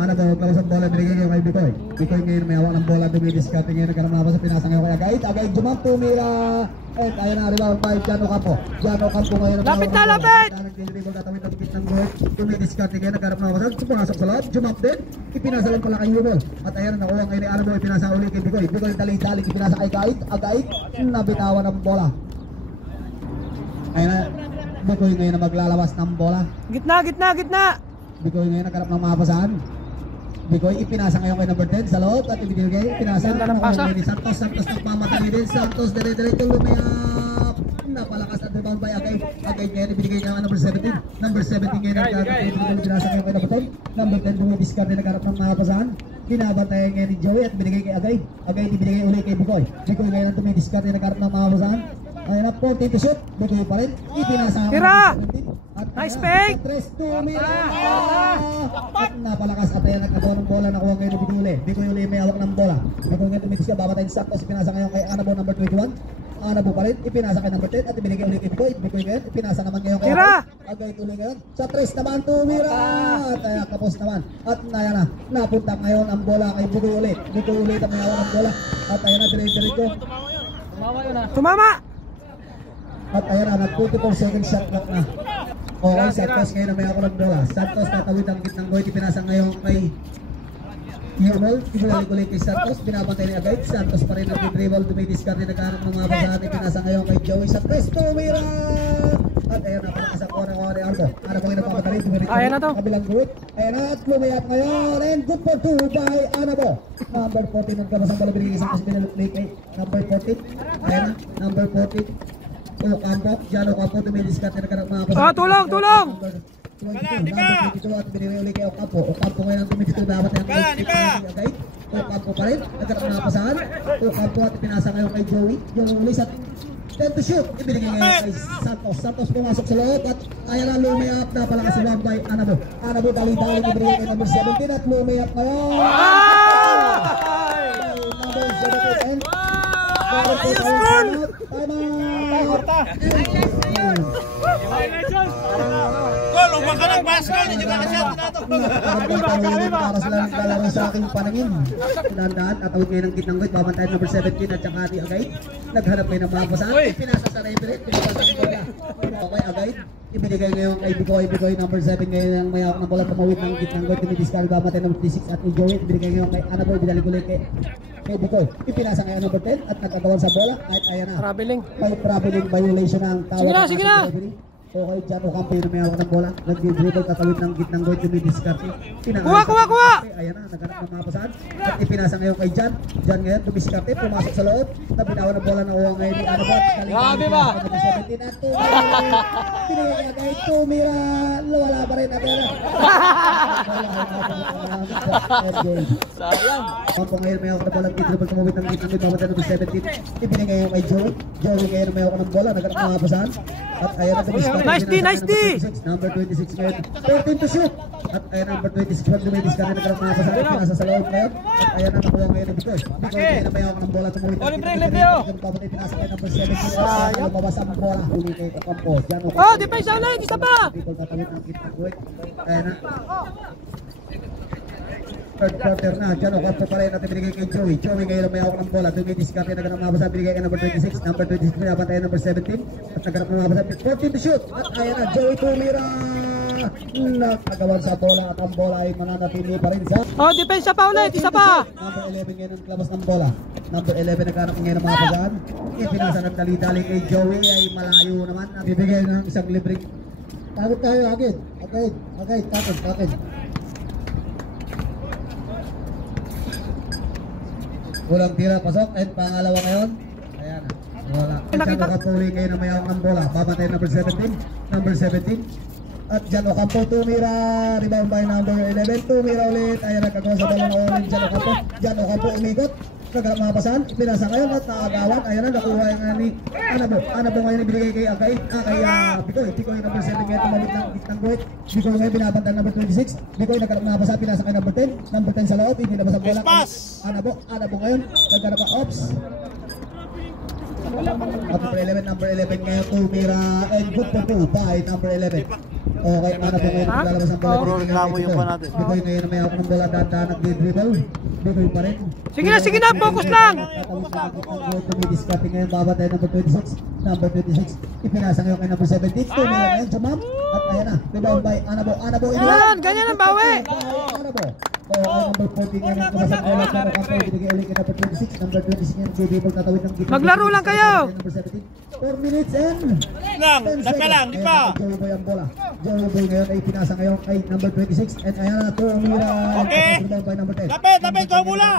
Anabo, klawas ang bola, binigay ngayon kay Bikoy. Bikoy ngayon may hawak ng bola, dumidiskarte ngayon, nagkaroon sa pinasa ngayon kay Agait. Agait jumap, tumira. And ayan na, rebound by Jano Campo. Jano Campo ngayon. Lapit na, lapit! Dribble tatawid ng pitch ng guhit. Dumidiskarte ngayon, nagkaroon ng kapasag. Pumasok sa loob, jumap din. Ipinasa lang pala kay Yubol. At ayan, nakuha ngayon ni Anabo, ipinasa uli kay Bikoy. Bikoy dali-dali, ipinasa kay Agait. Agait, nabitawan ng bola. Ayan na, Bikoy ngayon na maglalawas ng bola. Gitna, gitna, gitna! Bikoy ngayon nagkarap ng mapasahan. Bikoy ipinasa ngayon kay number 10 sa loob at ibinigay ipinasa Ganda ng pasa. ni Santos. Santos nagmamatali din. Santos dire-diretso lumayap. Napalakas at rebound by Agay. Agay ngayon ibinigay niya ang number 17. Number 17 ngayon nagkarap. Ipinasa ngayon kay number 10. Number 10 bumidiskard din nagkarap ng mapasahan. Binabantayan ngayon ni Joey at binigay kay Agay. Agay ibinigay uli kay Bikoy. Bikoy ngayon ang tumidiskard din nagkarap ng mapasahan. Ayun na, 14 to shoot. Bikoy pa rin. Ipinasa ang Tira! 17. Nice fake! At napalakas at ayan nagkagawa ng bola, nakuha ngayon ni Bikoy. Bikoy uli may hawak ng bola. Bikoy ngayon tumitis ka, babatayin sa Santos. Ipinasa ngayon kay Anabo number 21. Anabo pa rin, ipinasa kay number 10 at ibinigay uli kay Bikoy. Bikoy ngayon, ipinasa naman ngayon kay Tira! Agay tuloy ngayon. Sa 3 naman, tumira! At ayan, kapos naman. At ayan na, napunta ngayon ang bola kay Bikoy ulit. Bikoy ulit ang may hawak ng bola. At ayan na, dire-diretso. Tumama! At ayan na, nag-24 second shot clock na. Okay, Santos ngayon na may ako ng bola. Santos natawid ang gitnang goal. Ipinasa ngayon kay Yumol. Ibalik ulit kay Santos. Binabantay ni Agay. Santos pa rin nag-dribble. Dumidiskarte nagkaroon ng mga basahan. Ipinasa ngayon kay Joey sa press. Tumira! At ayan na, palakas ang kona ni Arbo. Ano po yung nagpapadali? Ayan na to. Kabilang group. Ayan na, at lumayat ngayon. And good for 2 by Anabo. Number 14 ang kabasang bala binigay sa Casbinal play kay number 14. Ayan na, number 14. Campo, Jano Campo, dumidiskarte nagkaroon ng mga basahan. Ah, tulong, tulong! Ocampo ngayon ang tumititig dapat yung Agay. Ocampo pa rin, nagkaroon ng mga pasahan. Ocampo at pinasa ngayon kay Joey. Joey ulis at 10 to shoot. Ibinigay ngayon kay Santos. Santos pumasok sa loob at ayan na lumayap na palakas si Wang by Anabo. Anabo dali-dali ibinigay kay number 17 at lumayap ngayon. Number 17 Gol, umang ka ng basket, hindi ka kasi tinato. Para sila naglalaro sa aking panangin. Tandaan, atawid ngayon ng kitnang goit, babantayan number 17 at saka Ati Agay. Naghanap ngayon ng mga pasahan, pinasa sa referee, pinasa sa bola. Okay, Agay, ibinigay ngayon kay Bikoy. Bikoy number 7 ngayon ang may hawak ng bola, tumawid ng kitnang goit, tumidiskal, babantayan number 36 at ni Joey. Ibinigay ngayon kay Anabo, binalik ulit kay Bikoy. Ipinasa ngayon number 10 at nagkagawan sa bola at ayan na. Traveling. May traveling violation ang tawag. Sige na! Okay, dyan Ocampo yung may hawak ng bola. Nag-dribble, katawid ng gitnang goal, dumidiskarte. Kuha! Ayan na, naghanap ng mga pasahan. At ipinasa ngayon kay Jan. Jan ngayon, dumiskarte, pumasok sa loob. Nabinawan ng bola na uwang ngayon ni Anabot. Grabe ba? 17 at 2. Pinigay niya kay tumira. Wala pa rin at yan. Sayang. Ocampo ngayon may hawak ng bola. Dribble, tumawid ng gitnang goal, mamatay ng 17. Ibinigay ngayon kay Joey. Joey ngayon may hawak ng bola. Naghanap ng mga pasahan. At ayan na, dumiskarte. Nice D! Number 26 ngayon, 14 to shoot. At ayan number 26 pag dumidiskarte na karap mga pasahan, pinasa sa loob ngayon. At ayan na, nakuha ngayon ng Bikoy. Bikoy ngayon na may hawak ng bola, tumawid ng pinasa kay number 7. At lumabas ang bola, huli kay Ocampo. Oh, depensa ulit! Isa pa! Bikoy tatawid ng kitang goal. Ayan na. Third quarter na, Jan Ocampo pa rin at binigay kay Joey. Joey ngayon may hawak ng bola, dumidiskarte na karap mga pasahan, binigay kay number 26. Number 26 na naban tayo number 17. At nagarap ng mga pasahan, 14 to shoot. At ayan na, Joey tumira. Nakagawan sa bola at ang bola ay mananatili pa rin sa Oh, depensa pa ulit! Isa pa! number 11 ngayon ang labas ng bola. Number 11 naghanap ngayon ng mga pasahan. Ipinasa ng dali-dali kay Joey ay malayo naman. Bibigay ng isang libreng. Takot tayo agad. Agad. Takot. Walang tira, pasok. And pangalawa ngayon. Ayan na. Wala. Nakita. Nakapuli ngayon na may hawak ng bola. Babantay number 17. Number 17. At Jan Ocampo tumira, rebound by number 11, tumira ulit, ayan nagkagawa sa bola ng ulit Jan Ocampo umikot, nagharap mga pasahan, pinasa ngayon at nakagawan, ayan na nakuha yung ni Anabo ngayon ibinigay kay Agay, Bikoy number 7 ngayon tumawid ng gitnang guhit, Bikoy ngayon binabantan number 26, Bikoy nagharap mga pasahan, pinasa kay number 10 sa loob, hindi labas ang bola, Anabo ngayon, nagharap ang ops. Number 11 ngayon tumira, and good for 2 by number 11. Okay, ano po ngayon Ha? lalabas ang bola? Oo. Reklamo yung pa natin. Bikoy ngayon na may ako ng bola, dahan-dahan nag-dribble. Bikoy pa rin. Sige na, focus lang. Tumidiskarte ngayon, babatay number 26. Number 26, ipinasa ngayon kay number 17. Tumira ngayon sa ma'am. At ayan na, rebound by Anabo. Yan, ganyan ang bawi. Anabo. Okay, number 14 ngayon ang kabasang bola. Pero kapag binigay ulit kay number 26. Number 26 ngayon, dribble tatawid ng gitna. Maglaro lang kayo. Number 17. 4 minutes and Lang, 10 tapa lang, di seconds. pa. Ayan, Joey Boy ang bola. Joey Boy ngayon ay pinasa ngayon kay number 26. And ayan na, tumira. Okay. Rebound by number 10. Tapit, ikaw mula.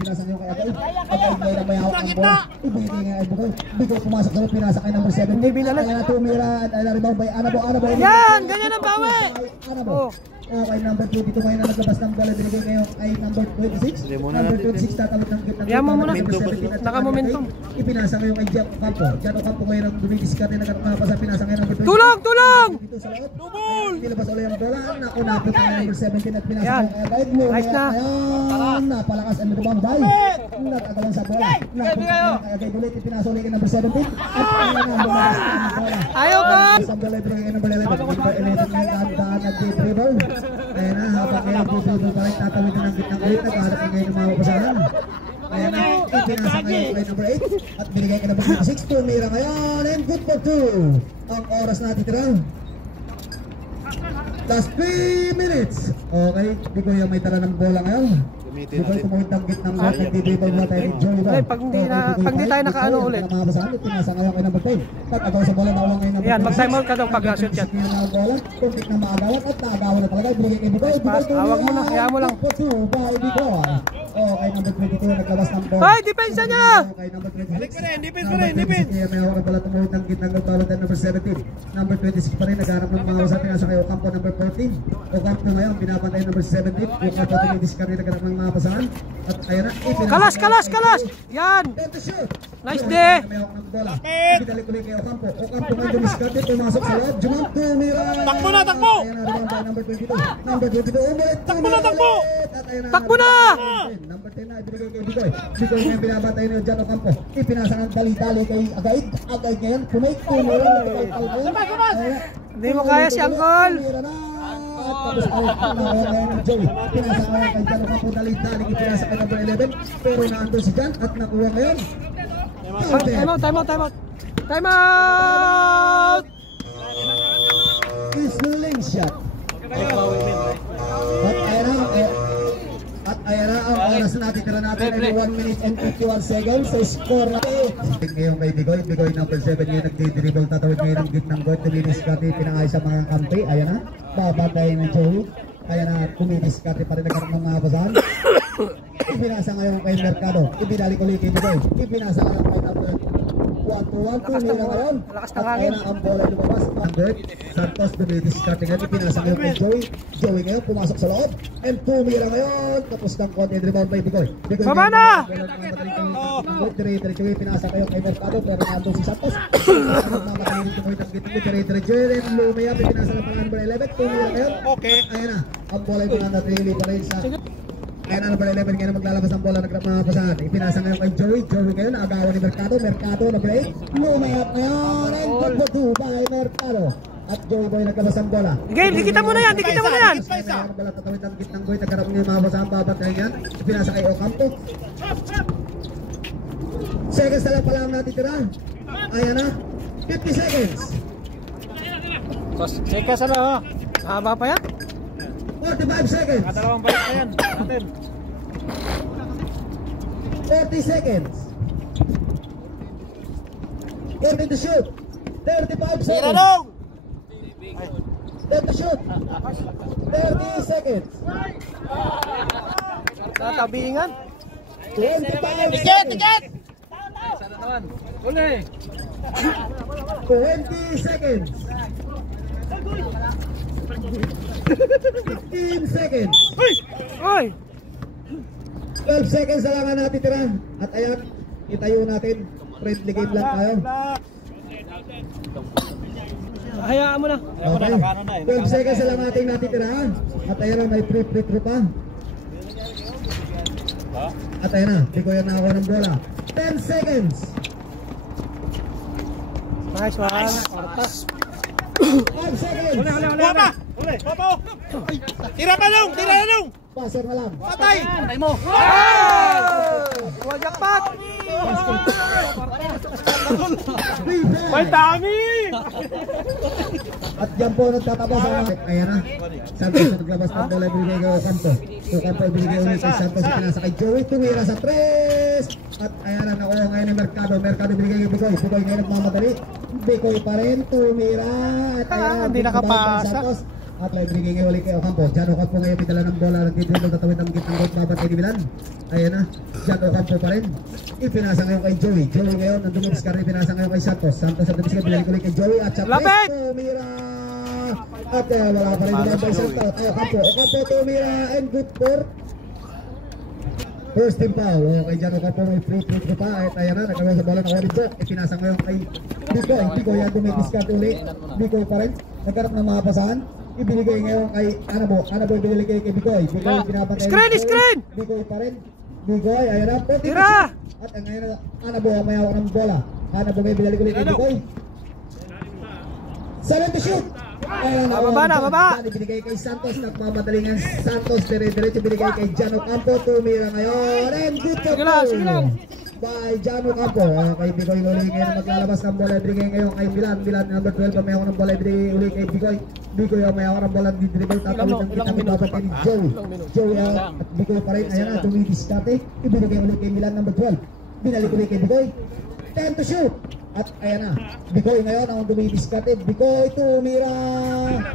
Pinasa ngayon kay Agaid. Agaid ngayon ang may hawak ang bola. Ibigay ngayon ay Bukoy. Bukoy pumasok sa pinasa kay number 7. Hindi binalik. Ayan na, tumira. At ayan na, rebound by Anabo. Yan, ganyan ang bawi. Anabo. Oh. Okay, number 22 ngayon na naglabas ng bola. Binigay ngayon ay number 26. Number 26 tatawid ng gitna. Yan mo muna. Number 17 at Naka-momentum. ipinasa ngayon kay Jack Ocampo. Jack Ocampo ngayon ang dumidiskarte na nakapasa. Pinasa ngayon number 20. Tulong! Dito sa loob. Nilabas ulit ang bola. Naku, napit ang number 17 at pinasa Yan. ngayon kay Agaid. Nice na. Ayan, napalakas ang rebound by. Natagalan sa bola. Napunta kay Agaid ulit. Ipinasa ulit kay number 17. At ayan na, lumakas na ang bola. Ayaw ka. Isang bola ibigay kay number 11. Number 11 ngayon dahan-dahan nag-dribble. Ayan na, habang ngayon dribble pa rin tatawid na ng gitnang ulit. Nagkaharap na ngayon ng mga kapasahan. Ayan na, ipinasa ngayon kay number 8. At binigay kay number 6. Tumira ngayon. And good for 2. Ang oras natin tira. Last 3 minutes. Okay, di ko yung may tara ng bola ngayon. Di ko tumawid ng gitnang ulit. Nagdi-dribble mo tayo ni Joey Boy. Ay, pag hindi tayo nakaano ulit. Mga kapasahan, pinasa ngayon kay number 10. At agaw sa bola, nawang ngayon number 10. Yan, mag-time out ka daw pag-shoot yan. Kuntik na maagawan at naagawan na talaga. Binigay kay Bigoy. Pass, hawak mo na, hayaan mo lang. By Bigoy. Okay, number 22 naglabas ng bola. Ay, depensa niya! Okay, number 26. Defense pa rin. Kaya may hawak na pala tumawid ng gitnang nagtawid ng number 17. Number 26 pa rin, nagharap ng mga usapin. Nasa kay Ocampo, number 14. Ocampo ngayon, pinapantay number 17. Ocampo tumidiscard nagharap ng mga pasahan. At ayan na, Kalas! Yan! Time to shoot. Nice day. May hawak ng bola. Ibinalik ulit kay Ocampo. Ocampo ngayon dumiskarte, pumasok sa loob. Jump, tumira. Takbo na, takbo! Ayan na, rebound by number 22. Number 22, umulit. Takbo na, takbo! At ayan na, Takbo na! Number 10 na, ibinigay kay Bigoy. Bigoy ngayon binabantay ni John Ocampo. Ipinasa ng dali-dali kay Agaid. Agaid ngayon, kumake, tumira. Hindi mo kaya si Angkol. Tumira na. At tapos ay nakuha ngayon ng Joey. Pinasa ngayon kay John Ocampo, dali-dali. Ipinasa kay number 11. Pero naandun si John at nakuha ngayon. Time out! Isling shot. At ayan na ang oras na natitira natin ay 1 minute and 51 seconds sa score natin. Ngayon kay Bigoy, Bigoy number 7 ngayon nagdi-dribble, tatawid ngayon ng gitnang goal, tumidiskarte, pinangay sa mga kampi, ayan na, babantay ng Joey, ayan na, tumidiskarte pa rin nagkaroon ng mga basahan. Ipinasa ngayon kay Mercado, ibinalik ulit kay Bigoy, ipinasa ngayon kay number 1-2-1, tumira ngayon. Lakas ng At hangin. ayan na ang bola lumabas. Under, Santos tumidiskarte ngayon, ipinasa ngayon kay Joey. Joey ngayon pumasok sa loob. And tumira ngayon. Tapos ng konti, rebound by Bigoy. Baba na! Dire-diretso pinasa kayo kay Mercado pero nandun si Santos. Mamakalirin ko ng gitna. Dire-diretso yun. Lumaya, pinasa ng pangalan number 11. Tumira ngayon. Okay. Ayan na. Ang bola yung nanatili pa rin sa... Ayan na, number 11 ngayon maglalabas ang bola ng mga pasahan. Ipinasa ngayon kay Joey. Joey ngayon, naagawan ni Mercado. Mercado na break. Lumayat ngayon. And good for 2 by Mercado. At Joey Boy naglabas ang bola. Game, dikita mo na yan. Ang bola tatawid ng gitnang goy. Nagkarap niya yung mga pasahan. Babatayin yan. Ipinasa kay Ocampo. Seconds na lang pala ang natitira. Ayan na. 50 seconds. Sekas na ha. Haba pa yan. 45 seconds. Dalawang balik na yan. 40 seconds. 40 to shoot. 35 seconds. 10 to shoot. 30 seconds. Tatabingan. 25 seconds. 20 seconds. 15 seconds. Oy! 12 seconds na lang ang natitira. At ayan, itayo natin. Friendly game lang tayo. Hayaan mo na. Okay. 12 seconds na lang natin natitira. At ayan na, may free throw pa. At ayan na, di ko yan nakakuha ng bola. 10 seconds. Nice one. Ortas. 5 seconds. Kuha pa! Kuha pa! Tira pa lang! Tira na lang! Passer na lang. Patay! Patay mo. Jackpot! May dami! At yan po nagtatapos ang ayan na. Santos na naglabas ng bola ibinigay kay Ocampo. Ocampo ibinigay ulit kay Santos. Pinasa kay Joey. Tumira sa 3. At ayan na nakuha ngayon ni Mercado. Mercado ibinigay kay Bicoy. Bicoy ngayon nagmamadali. Bicoy pa rin. Tumira. At ayan na. Hindi nakapasa. At ibinigay ngayon ulit kay Ocampo. Diyan Ocampo ngayon may dala ng bola. Nagdidribble tatawid ang gitnang road. Babantay ni Milan. Ayan na. Diyan Ocampo pa rin. Ipinasa ngayon kay Joey. Joey ngayon nandun yung discard. Ipinasa ngayon kay Santos. Santos ang discard. Binalik ulit kay Joey. At sa Lapit! Tumira. At wala pa rin din by Santos. Ocampo tumira and good for first team foul. Okay, dyan Ocampo may free throw pa. At ayan na, nagkaroon sa bola ng Oribo. Ipinasa ngayon kay Bicoy. Bicoy yan dumidiscard ulit. Bicoy pa rin. Nagkaroon ng mga pasahan. Ibinigay ngayon kay Anabo. Anabo ibinigay kay Bicoy. Bicoy pinapatay. Screen! Bicoy pa rin. Bicoy, ayan na. Tira! At ngayon na, Anabo ang mayawak ng bola. Anabo may binalik ulit kay Bicoy. 7 to shoot! Baba na, baba! Binigay kay Santos, nagmamadalingan Santos, dire-diretso binigay kay Jan Ocampo, tumira ngayon, and good for Sige lang, sige lang. by Jan Ocampo. Okay, Bicoy uli ngayon maglalabas ng bola, ibigay ngayon kay Milan, Milan number 12, may ako ng bola, ibigay uli kay Bicoy. Bicoy may ako ng bola, di-dribble, tatawid ang kita babantay ni Joey. Joey at Bicoy pa rin, ayan na, dumidiskarte, ibinigay uli kay Milan number 12. Binalik uli kay Bicoy, 10 to shoot. At ayan na, Bicoy ngayon ang dumidiskarte. Bicoy tumira.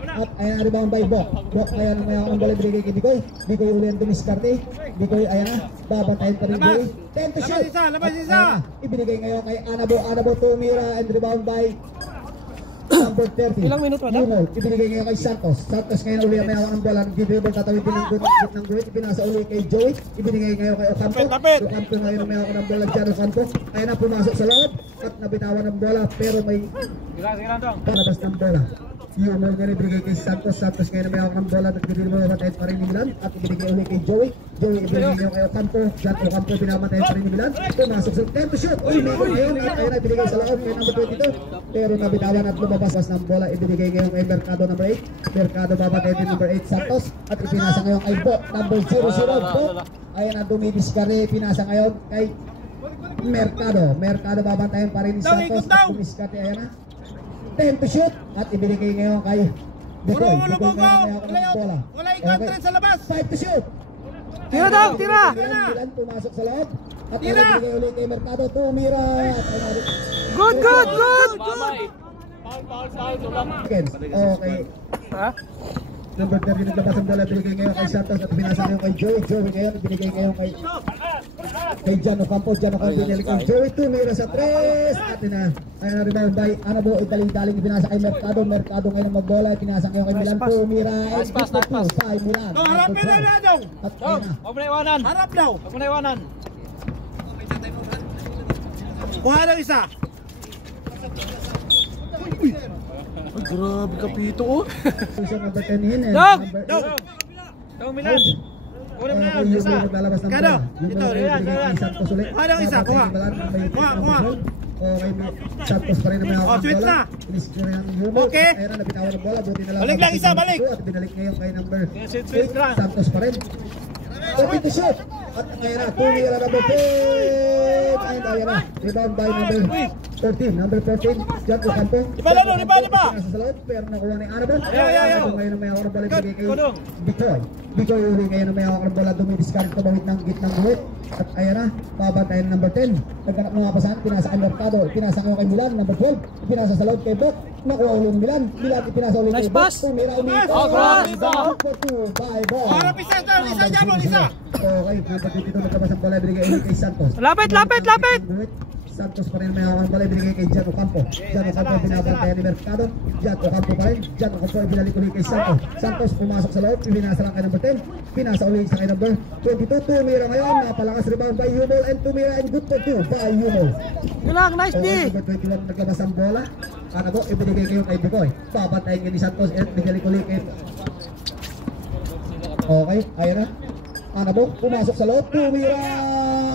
At ayan na, rebound by Bok. Bok ayan may ako ng bola ibigay kay Bicoy. Bicoy uli ang dumiskarte. Bicoy ayan na, babantayin pa rin Bicoy. 10 to shoot. Labas isa! Ibinigay ngayon kay Anabo. Anabo tumira and rebound by number 30. Ilang minuto na? Yumo, ibinigay ngayon kay Santos. Santos ngayon uli ang may hawak ng bola. Nag-dribble, tatawid din ng guhit. Ipinasa uli kay Joey. Ibinigay ngayon kay Ocampo. Ocampo ngayon ang may hawak ng bola. Diyan Ocampo. Kaya na pumasok sa loob at nabitawan ng bola. Pero may palabas ng bola. Yumo ngayon ibinigay kay Santos. Santos ngayon ang may hawak ng bola. Nag-dribble, namatay pa rin ni Milan. At ibinigay uli kay Joey. Joey ibinigay ngayon kay Ocampo. Diyan Ocampo pinamatay pa rin ni Milan. Pumasok sa 10 to shoot. Uy, meron ngayon. At ayun na ibinigay sa loob kay number 22. Pero nabitawan at lumabas ng bola. Ibinigay ngayon kay Mercado number 8. Mercado babatay din number 8 Santos. At ipinasa ngayon kay Bok number 00 Bok. Ayan na dumidiskare. Pinasa ngayon kay Mercado. Mercado babantayan pa rin ni Santos. At dumiskarte. Ayan na 10 to shoot. At ibinigay ngayon kay Bicoy. Bicoy ngayon may hawak ng bola. Wala i-control sa labas! 5 to shoot. Tira daw, tira! Milan pumasok sa loob. At ibinigay ulit kay Mercado. Tumira. Good, good, good! Okay. Ha? Number 30 naglabas ang bola, binigay ngayon kay Santos at pinasa ngayon kay Joey. Joey ngayon, binigay ngayon kay Jan Ocampo. Jan Ocampo binalik kay Joey. Tumira sa 3. At na rebound by Anabo. Italing-taling pinasa kay Mercado. Mercado ngayon ang magbola. Pinasa ngayon kay Milan. Tumira. Pass. By Milan. Harapin na daw! At ayun na. Huwag mo na iwanan! Harap daw! Huwag mo na iwanan! Kuha ng isa! Ay, grabe kapito oh! Position number 10 yun eh. Dog! Number Dog, Milan! Kuha mo na Yung yun, isa! maglalabas ng Kano? bola. Ito, Yung binigay kay Santos ulit. Kuha ng isa, kuha. Kuha. Okay, Santos pa rin na may hawak ng sweet bola. na. Iniscore ng Yumo. Okay. Ayun na, nabitawan ng bola. Buti na lang. Balik lang isa, balik. At binalik ngayon kay number Sweet 8. lang. Santos pa rin. Okay to shoot. At ngayon na, tumira number 10. And ayun na, rebound by number 14. Number 14, Jan Ocampo. Diba? Nasa sa loob, pero nakuha ni Anabo. Anabo ngayon na may hawak ng bola. Ibigay kay Bicoy. Bicoy uli ngayon na may hawak ng bola. Dumidiscard tumawid ng gitnang guhit. At ayan na, babantayan number 10. Nagkanap ng mga pasahan, pinasa kay Mercado. Pinasa ngayon kay Milan, number 12. Pinasa sa loob kay Bok. Nakuha uli ng Milan. Milan ipinasa uli kay Nice Bok. pass. Tumira umito. Oh, grabe ba? For 2 by Bok. Harap isa daw! Isa dyan mo! Isa! Okay, number 22 nagkabas ang bola. Ibigay uli kay Santos. Lapit! Santos pa rin may hawak ng bola. Ibigay kay Jan Ocampo. Jan Ocampo binabantayan ni Mercado. Jan Ocampo pa rin. Jan Ocampo ibinalik uli kay Santos. Santos pumasok sa loob. Ibinasa lang kay number 10. Pinasa uli sa kay number 22. Tumira ngayon. Napalakas rebound by Yumo. And tumira and good for 2 by Yumo. Gulang, nice D! Number 21 naglabas ang bola. Anabo ibinigay kayo kay Bicoy. Babantayan niya ni Santos. And binalik uli kay... Okay, ayan na. Anabo pumasok sa loob. Tumira.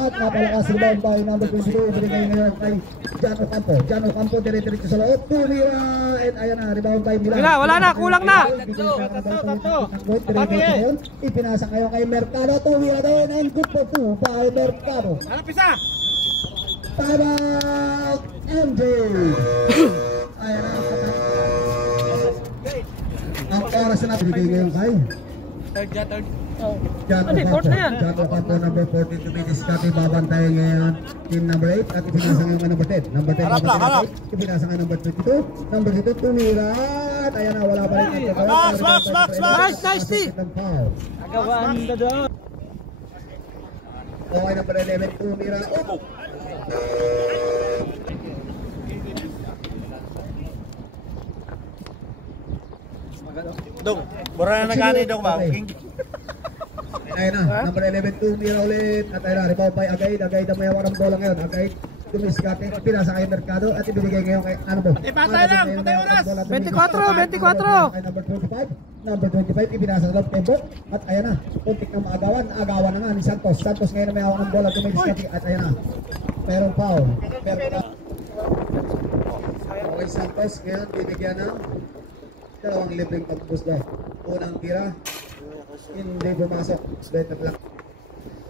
at napalakas rebound by number 22. Binigay ngayon kay Jan Ocampo. Jan Ocampo dire-diretso sa loob. Tumira at ayan na, rebound by Milan. Wala na, kulang na. Ipinasa ngayon kay Mercado. Tumira din and good for 2 by Mercado. Ano pisa? Time out, MJ. Ayan na, ang oras na binigay ngayon kay Third. Jan Hindi, fourth na yan. Jan Ocampo, number 14 to be discarded. Babantayan ngayon team number 8 at ipinasa ngayon number 10. Number 10, Harap. ipinasa ngayon number 22. Number 22, tumira. At ayan na, wala pa rin. Nice, T. Agawaan na doon. Okay, number 11, tumira. Dong, mura na nagani dong ba? Ayun na, number 11, tumira ulit. At ayun na, rebound by Agaid. Agaid ang may hawak ng bola ngayon. Agaid, tumiskate, pinasa kay Mercado at ibinigay ngayon kay ano po? Patay lang, patay oras. 24. Kay number 25. Number 25, ibinasa sa loob kay Bok. At ayan na, puntik ng maagawan. Agawan na nga ni Santos. Santos ngayon ang may hawak ng bola. Tumiskate at ayan na. Merong foul. Okay, Santos ngayon binigyan ng dalawang libreng pagpusda. Unang tira, hindi pumasok. Better lang.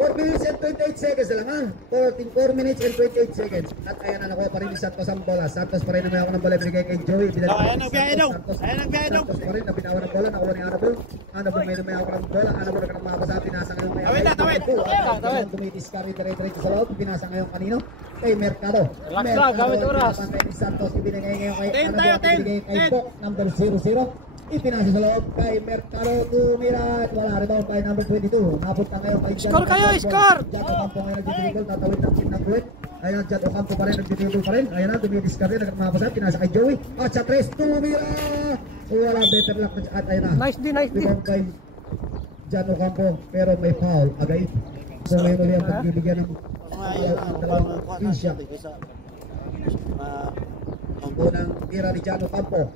4 minutes and 28 seconds na lang ha. 4 minutes and 28 seconds. At ayan na, nakuha pa rin ni Santos ang bola. Santos pa rin na may ako ng bola. Binigay kay Joey. Ayan ang biyahe daw. Santos pa rin, nabinawa ng bola. Nakuha ni Annabelle. Annabelle may ako ng bola. Annabelle nagkamapasa. Pinasa ngayon kay Tawid. Tumitiscarry dire-diretso sa loob. Pinasa ngayon kanino? Kay Mercado. Relax lang, gamit oras. Pinapantay ni Santos. Ibinigay ngayon kay Annabelle. Ibinigay kay Bok. Number 00. Ipinasa sa loob kay Mercado. Tumira at wala. Rebound by number 22. Napunta ngayon kay Score kayo, score! Jan Ocampo ngayon nagdidribble. Tatawid ng team ng Kuwait. Ayan, Jan Ocampo pa rin nagdidribble pa rin. Ayan na, dumidiscard rin. Nagmapasa. Pinasa kay Joey. At sa 3. Tumira. Wala, better luck. At ayan na. Nice D. Rebound kay Jan Ocampo. Pero may foul. Agaid. So ngayon ulit ang pagbibigyan ng dalawang isya. Ang unang tira ni Jan Ocampo.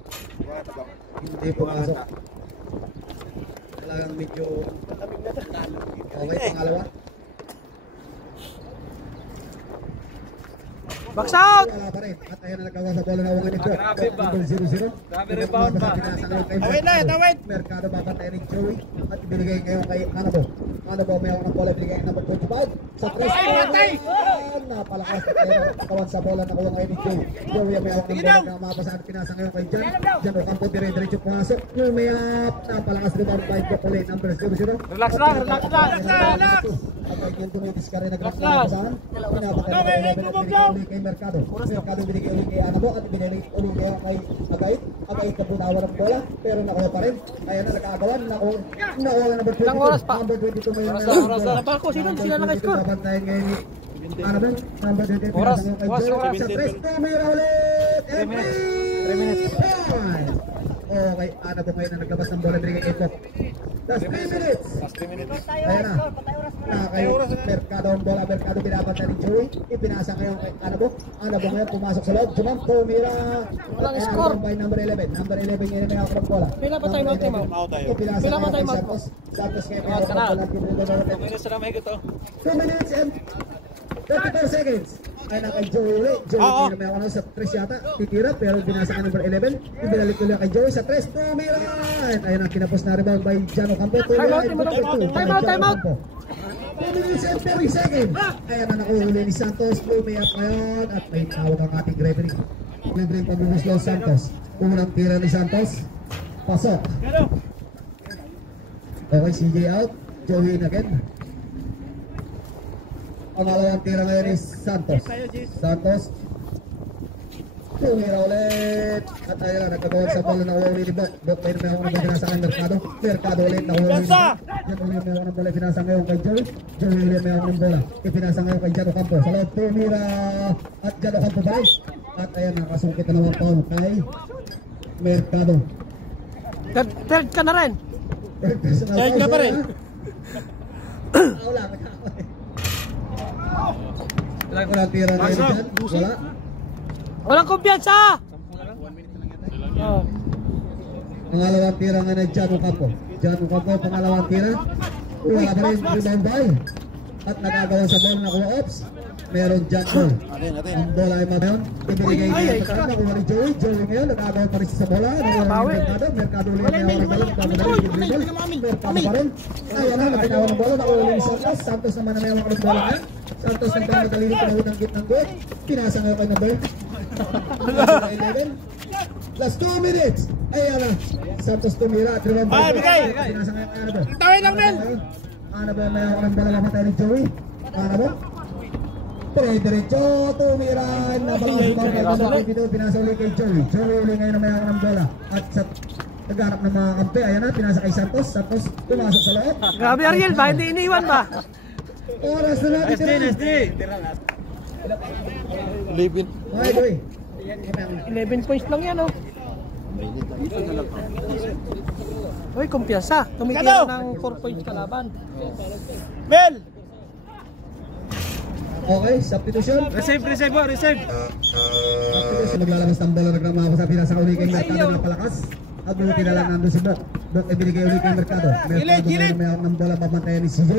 Hindi pumasok. Talagang medyo okay, pangalawa. Box out! Wala pa rin. At ayan na nagawa sa bola na wangan nito. Number 0-0. Grabe rebound ba? Tawid. Mercado babantay ni Joey. At ibinigay ngayon kay Anabo. Anabo may ako ng bola. Ibinigay ng number 25. Sa 3. Napalakas na tayo. Kawan sa bola. Nakuha ngayon ni Joey. Joey may ako ng bola. Namapasa at pinasa ngayon kay Jan. Jan Ocampo dire-diretso pumasok. Lumayap. Napalakas rebound by Bokole. Number 0-0. Relax lang. At ay yung tumitiscari nagkakasahan. Pinapakita kay Mercado. Mercado binigay ulit kay Anabo at binigay ulit kay Agaid. Agaid na punawa ng bola pero nakuha pa rin. Ayan na nag-aagawan. Nakuha na number 22. Ilang oras pa? Number 22 may Oras na. Napako, sila naka-score. Babantayan ngayon ni Anabo. Number 22. Oras. Sa 3. Tumira ulit. 3 minutes. Okay, Anabo ngayon na naglabas ng bola. Binigay kay Pop. That's 3 minutes. Ayan na. Kay Mercado ang bola. Mercado binabantay ni Joey. Ipinasa ngayon kay Anabo. Anabo ngayon pumasok sa loob. Jump. Tumira. Walang score. By number 11. Number 11 ngayon may ako ng bola. Pila pa time out? Ipinasa Pila pa ngayon kay time out? Santos. Santos ngayon may ako ng bola. 2 minutes and 34 seconds. Ay na kay Joey ulit. Joey ngayon may ako ng sa 3 yata. Titira pero binasa ka number 11. Ibinalik ulit kay Joey sa 3. Tumira. Ayun ang kinapos na rebound by Jan Ocampo. Time out. 2 minutes and 30 seconds. Ayan na nakuhuli ni Santos. Lumayap ngayon at may tawag ang ating referee. Libreng pagbubuslaw Santos. Unang tira ni Santos. Pasok. Okay, CJ out. Joey in again. Pangalawang tira ngayon ni Santos. Santos. Tumira ulit. At ayun na, nagkagawag sa bola na uwi ni Bok. Bok may ako ng binasa kay Mercado. Mercado ulit na uwi ni Bok. Yan ulit may ako ng bola. Pinasa ngayon kay Joey. Joey ulit may ako ng bola. Ipinasa ngayon kay Jan Ocampo. Sa loob, tumira. At Jan Ocampo ba? At ayun, nakasungkit na naman pa kay Mercado. Third ka na rin. Third ka pa rin. Wala. Wala ko na tira ngayon dyan. Wala. Walang kumpiyansa! Pangalawang tira nga na Jan Ocampo. Jan Ocampo, pangalawang tira. Wala pa rin, rebound by at nagagawa sa ball na co-ops. Meron dyan ball. Ang bola ay magayon. Ibinigay niya sa kanya. Nakuha ni Joey. Joey ngayon nagagawa pa rin siya sa bola. Mercado ulit na yung ball. Mercado pa rin. Ayan na, napinawa ng bola. Nakuha ni Santos. Santos naman na may mga bola ngayon. Santos nagkamadali rin pinahod ng gitnang goal. Pinasa ngayon kay number 11. Last 2 minutes. Ayan na. Santos tumira. Pinasa ngayon kay Annabelle. Tawin lang, men! Annabelle may ako ng bola mamatay ni Joey. Annabelle. Diretso, tumiran. Nabalas ba? Pinasa ulit kay Joey. Joey ulit ngayon na may ako ng bola. At sa naghanap ng mga kampi. Ayan na. Pinasa kay Santos. Santos pumasok sa loob. Grabe Ariel ba? Hindi iniwan ba? Oras na natin. SD. Okay, Joey. 11 points lang yan, oh. Uy, kumpiyansa. Tumigil ng 4 points kalaban. Bel! Okay, substitution. Receive. Substitution. Naglalabas ng bola. Nagrama ako sa pinasa uli kay Mercado na palakas. At buti na lang nandun si Bok. Bok ay binigay ulit kay Mercado. Mercado ngayon may ng bola. Pamantayan ni CJ.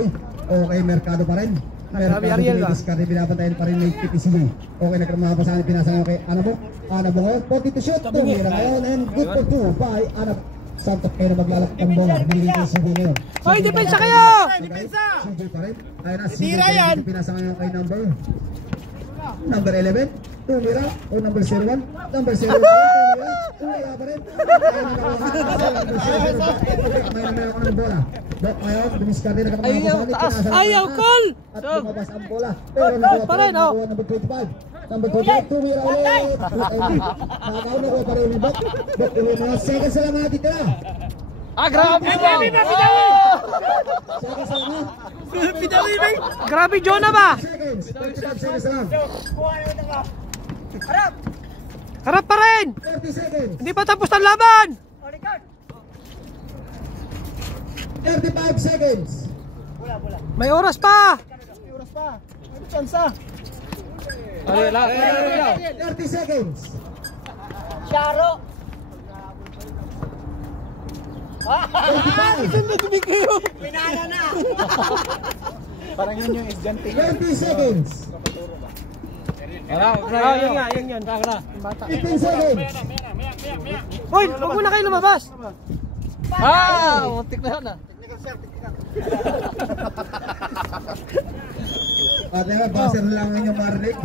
Okay, Mercado pa rin. Mercado binidiscard. Pinapantayan pa rin ni CJ. Okay, nagrama pa sa akin. Pinasa ko kay Anabok. Anabok. 42 shoot. Tumira ngayon. And good for 2 by Anabok. Santos kayo na maglalak ng bola. Binigay kay CJ ngayon. Hoy, depensa kayo! CJ pa rin. Ayun na, CJ pa rin. Pinasa ngayon kay number 11. Tumira. O number 01. Number 01. Tumira pa rin. May naman ako ng bola. Dok ngayon, dumiskarte na Ayaw, call! At lumabas ang bola. Pero nakuha pa rin. Number 25. Number 25. Tumira ulit. Nakakaw na ko pa rin ulit. Dok, ulit mga seconds na lang mga titira. Grabe! Seconds na lang. Grabe, Jonah ba? Seconds. 35 seconds lang. Harap pa rin! 30 seconds. Hindi pa tapos ang laban! 35 seconds. May oras pa! 30 seconds. Charo! 20 seconds. Yun. 15 seconds. Hoy, huwag muna kayo lumabas! Muntik na yan, At nga, buzzer lang ang inyong marinig.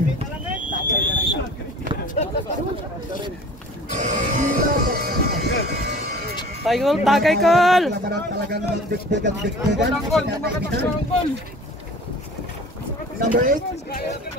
Tagay call! Labanan talaga ng diktigan. Number 8.